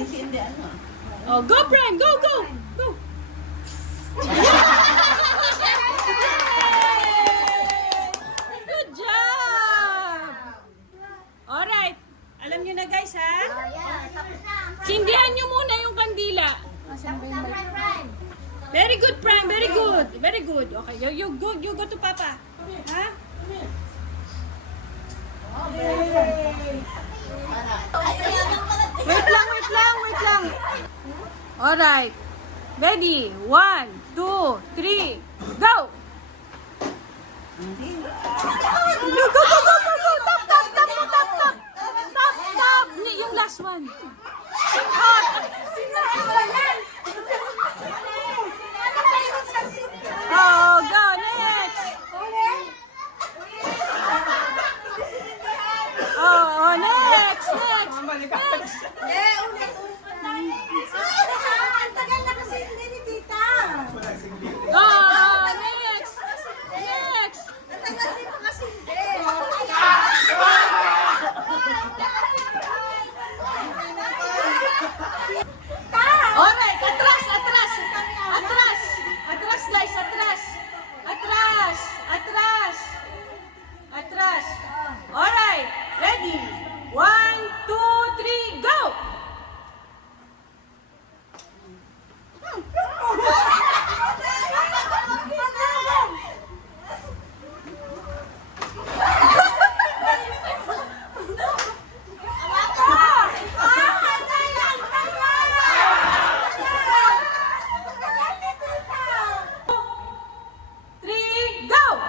Hindi, ano. Oh, go Prime! Go, go! Go! Good job! Alright. Alam nyo na guys ha? Sindihan nyo muna yung kandila. Very good, Prime. Very good. Very good. Okay, you go to Papa. Ha? Wait lang. Alright. Ready? 1, 2, 3, go! Go! Stop! Yung last one. Hot! Oh, go! Next! Oh, next! Oh, next! Alright, atras, guys, atras. Alright, ready? 1, 2, 3, go! Go!